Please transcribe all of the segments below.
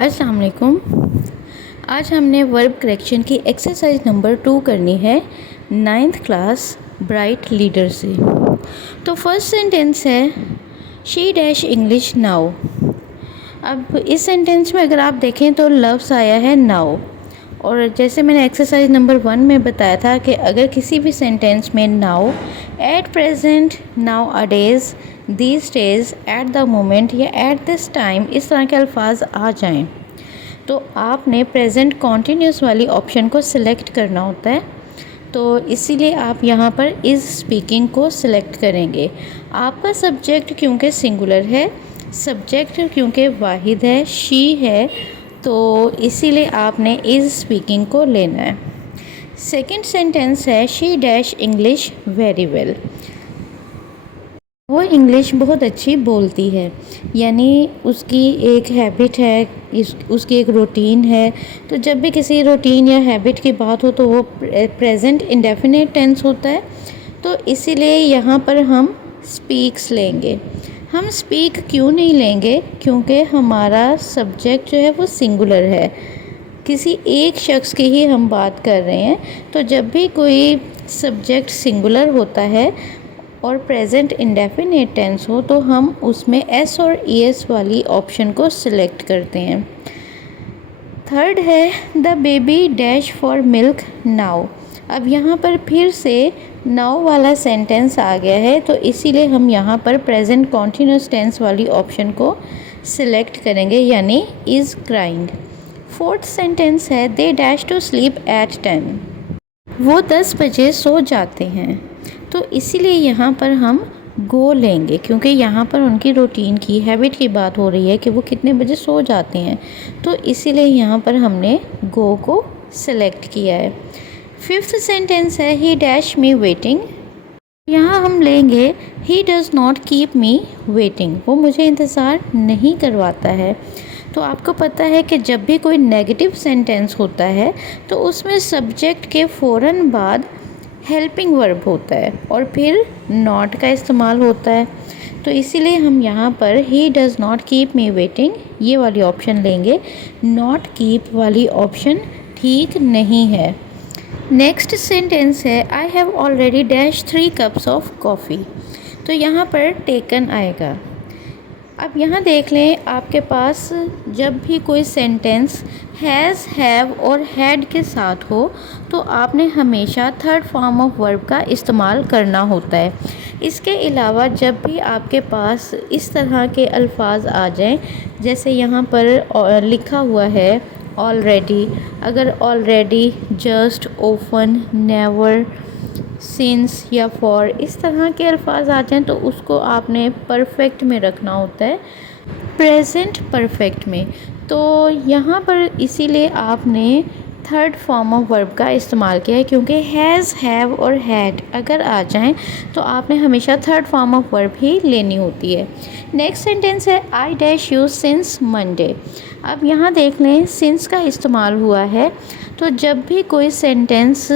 अस्सलाम वालेकुम। आज हमने वर्ब करेक्शन की एक्सरसाइज नंबर 2 करनी है 9th क्लास ब्राइट लीडर से। तो फर्स्ट सेंटेंस है शी डैश इंग्लिश नाउ। अब इस सेंटेंस में अगर आप देखें तो लफ्ज़ आया है नाउ, और जैसे मैंने एक्सरसाइज नंबर 1 में बताया था कि अगर किसी भी सेंटेंस में now, at present, nowadays, these days, at the moment या एट दिस टाइम इस तरह के अल्फाज आ जाएं तो आपने प्रेजेंट कॉन्टीन्यूस वाली ऑप्शन को सिलेक्ट करना होता है। तो इसीलिए आप यहाँ पर इज़ स्पीकिंग को सिलेक्ट करेंगे। आपका सब्जेक्ट क्योंकि सिंगुलर है, सब्जेक्ट क्योंकि वाहिद है, शी है, तो इसीलिए आपने इज़ स्पीकिंग को लेना है। सेकंड सेंटेंस है she dash English very well. वो इंग्लिश बहुत अच्छी बोलती है, यानी उसकी एक हैबिट है, उसकी एक रूटीन है। तो जब भी किसी रूटीन या हैबिट की बात हो तो वो प्रेजेंट इंडेफिनिट टेंस होता है। तो इसीलिए यहाँ पर हम स्पीक्स लेंगे। हम स्पीक क्यों नहीं लेंगे? क्योंकि हमारा सब्जेक्ट जो है वो सिंगुलर है, किसी एक शख्स की ही हम बात कर रहे हैं। तो जब भी कोई सब्जेक्ट सिंगुलर होता है और प्रेजेंट इंडेफिनिट टेंस हो तो हम उसमें एस और ईएस वाली ऑप्शन को सिलेक्ट करते हैं। थर्ड है the baby dash for milk now. अब यहाँ पर फिर से नाउ वाला सेंटेंस आ गया है, तो इसीलिए हम यहाँ पर प्रेजेंट कॉन्टीन्यूस टेंस वाली ऑप्शन को सिलेक्ट करेंगे, यानी इज़ क्राइंग। फोर्थ सेंटेंस है they dash to sleep at 10। वो 10 बजे सो जाते हैं। तो इसीलिए यहाँ पर हम गो लेंगे, क्योंकि यहाँ पर उनकी रूटीन की, हैबिट की बात हो रही है कि वो कितने बजे सो जाते हैं। तो इसीलिए यहाँ पर हमने गो को सिलेक्ट किया है। फिफ्थ सेंटेंस है ही डैश मी वेटिंग। यहाँ हम लेंगे he does not keep me waiting. वो मुझे इंतज़ार नहीं करवाता है। तो आपको पता है कि जब भी कोई नेगेटिव सेंटेंस होता है तो उसमें सब्जेक्ट के फ़ौरन बाद हेल्पिंग वर्ब होता है और फिर नॉट का इस्तेमाल होता है। तो इसीलिए हम यहाँ पर he does not keep me waiting ये वाली ऑप्शन लेंगे। नॉट कीप वाली ऑप्शन ठीक नहीं है। नेक्स्ट सेंटेंस है I have already dash 3 cups of coffee. तो यहाँ पर टेकन आएगा। अब यहाँ देख लें, आपके पास जब भी कोई सेंटेंस हैज़, हैव और हैड के साथ हो तो आपने हमेशा थर्ड फॉर्म ऑफ वर्ब का इस्तेमाल करना होता है। इसके अलावा जब भी आपके पास इस तरह के अल्फाज आ जाएं, जैसे यहाँ पर लिखा हुआ है ऑलरेडी, अगर already, just, often, never, since या फॉर इस तरह के अल्फाज आ जाएँ तो उसको आपने परफेक्ट में रखना होता है, प्रेजेंट परफेक्ट में। तो यहाँ पर इसीलिए आपने थर्ड फॉर्म ऑफ वर्ब का इस्तेमाल किया है, क्योंकि हैज़, हैव और हैड अगर आ जाएं तो आपने हमेशा थर्ड फॉर्म ऑफ वर्ब ही लेनी होती है। नेक्स्ट सेंटेंस है I dash you since Monday. अब यहाँ देख लें सिंस का इस्तेमाल हुआ है, तो जब भी कोई सेंटेंस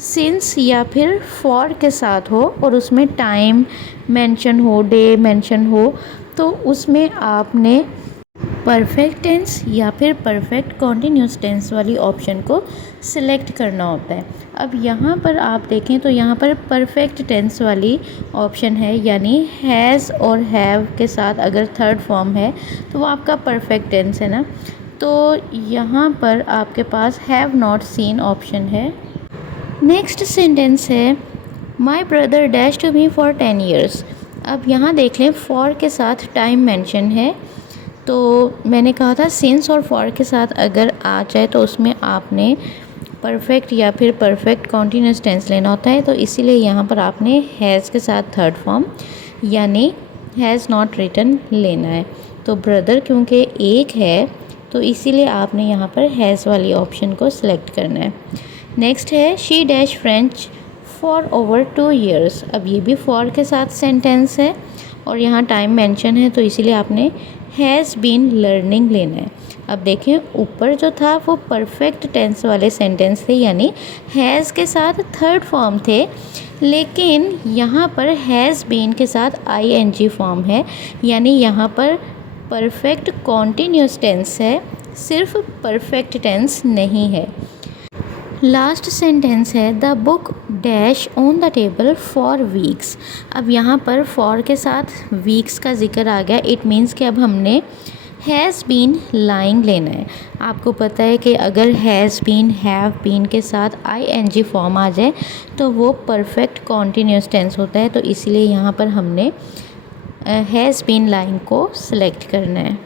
सिंस या फिर फॉर के साथ हो और उसमें टाइम मेंशन हो, डे मेंशन हो, तो उसमें आपने परफेक्ट टेंस या फिर परफेक्ट कॉन्टीन्यूस टेंस वाली ऑप्शन को सिलेक्ट करना होता है। अब यहाँ पर आप देखें तो यहाँ पर परफेक्ट टेंस वाली ऑप्शन है, यानी हैज़ और हैव के साथ अगर थर्ड फॉर्म है तो वो आपका परफेक्ट टेंस है ना। तो यहाँ पर आपके पास हैव नॉट सीन ऑप्शन है। नेक्स्ट सेंटेंस है my brother dash to me for 10 years. अब यहाँ देख लें फॉर के साथ टाइम मेंशन है, तो मैंने कहा था सिंस और फॉर के साथ अगर आ जाए तो उसमें आपने परफेक्ट या फिर परफेक्ट कॉन्टीन्यूस टेंस लेना होता है। तो इसीलिए यहाँ पर आपने हैज़ के साथ थर्ड फॉर्म यानी हैज़ नॉट रिटन लेना है। तो ब्रदर क्योंकि एक है तो इसीलिए आपने यहाँ पर हैज़ वाली ऑप्शन को सिलेक्ट करना है। नेक्स्ट है she dash French for over 2 years. अब ये भी फॉर के साथ सेंटेंस है और यहाँ टाइम मेंशन है, तो इसीलिए आपने हैज़ बीन लर्निंग लेना है। अब देखें ऊपर जो था वो परफेक्ट टेंस वाले सेंटेंस थे, यानी हैज़ के साथ थर्ड फॉर्म थे, लेकिन यहाँ पर हैज़ बीन के साथ आईएनजी फॉर्म है, यानी यहाँ पर परफेक्ट कॉन्टीन्यूस टेंस है सिर्फ परफेक्ट टेंस नहीं है। लास्ट सेंटेंस है the book dash on the table for weeks. अब यहाँ पर फॉर के साथ वीक्स का जिक्र आ गया। इट मीन्स कि अब हमने हैज़ बीन लाइंग लेना है। आपको पता है कि अगर हैज़ बीन हैव बीन के साथ ing फॉर्म आ जाए तो वो परफेक्ट कॉन्टीन्यूस टेंस होता है, तो इसलिए यहाँ पर हमने हैज़ बीन लाइंग को सिलेक्ट करना है।